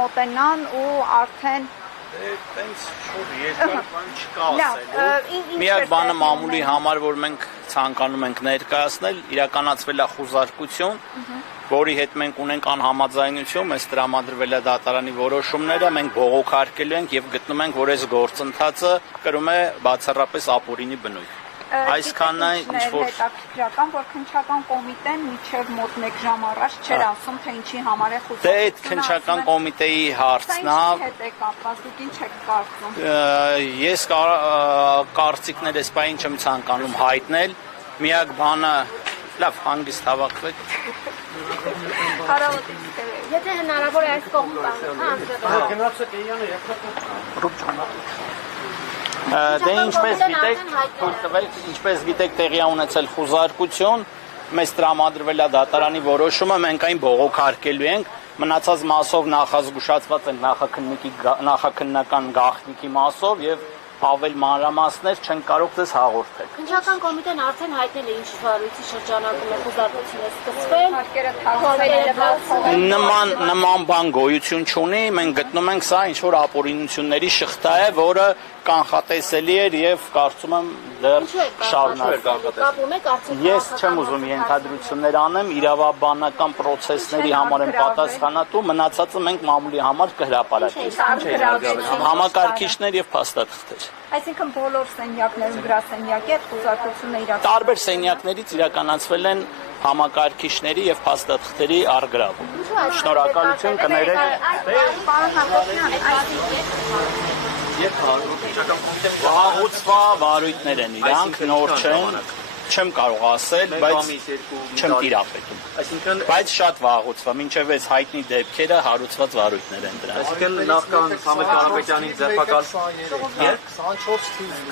մոտենան ու արդեն Տենց շուտ երկար բան չկա ասել։ Միակ բանը մամուլի համար, որ մենք ցանկանում ենք ներկայացնել, իրականացվել է խուզարկություն, որի հետ մենք ունենք անհամաձայնություն, մեզ տրամադրվել է դատարանի որոշումները, մենք բողոքարկելու ենք եւ գտնում ենք, որ այս գործընթացը կրում է բացառապես ապօրինի բնույթ։ Այսքանն է ինչ որ հետաքրքրական, որ քննչական կոմիտեն միջև մոտ 1 ժամ առաջ չէր ասում, թե ինչի համար է խոսում։ Դե այդ քննչական կոմիտեի հարցն է։ Հետ է կապված, դուք ինչ եք կարծում։ Ես կարծիքներս բային չեմ ցանկանում հայտնել։ Միակ բանը, լավ, հանգիստ հավաքվեք։ Եթե հնարավոր է այս կողմը Դե ինչպես գիտեք տեղի ունեցել խուզարկություն, մեզ տրամադրվել է դատարանի որոշումը, մենք այն բողոքարկելու ենք, մնացած մասով նախազգուշացված ենք նախաքննական գաղտնիքի մասով եւ ավել մանրամասներ չեն կարող ձեզ հաղորդել։ Քննչական կոմիտեն արդեն հայտնել է ինչ վարույթի շրջանակում է խուզարկությունը սկսվել։ Նման բան գոյություն չունի, մենք գտնում ենք սա ինչ որ ապօրինությունների շղթա է, որը կանխատեսելի էր եւ կարծում եմ դեռ շարունակվի։ Ես չեմ ուզում ենթադրություններ անեմ, իրավաբանական process-ների համար եմ պատասխանատու, մնացածը մենք մամուլի համար կհրապարակենք։ Համակարգիչներ եւ փաստաթղթեր։ Այսինքն բոլոր սենյակներում գրասենյակի այդ խուզարկությունը իրականացվել։ Տարբեր սենյակներից իրականացվել են համակարգիչների եւ փաստաթղթերի առգրավում։ Շնորհակալություն կներեք։ Վարույթներ են իրանք, նոր չեն, չեմ կարող ասել, բայց չեմ տիրապետում։ Բայց շատ վաղուց, մինչև այս հայտնի դեպքերը հարուցված վարույթներ են դրանք։ Այսինքն նախքան Սամվել Կարապետյանի ձերբակալ 24 թիվ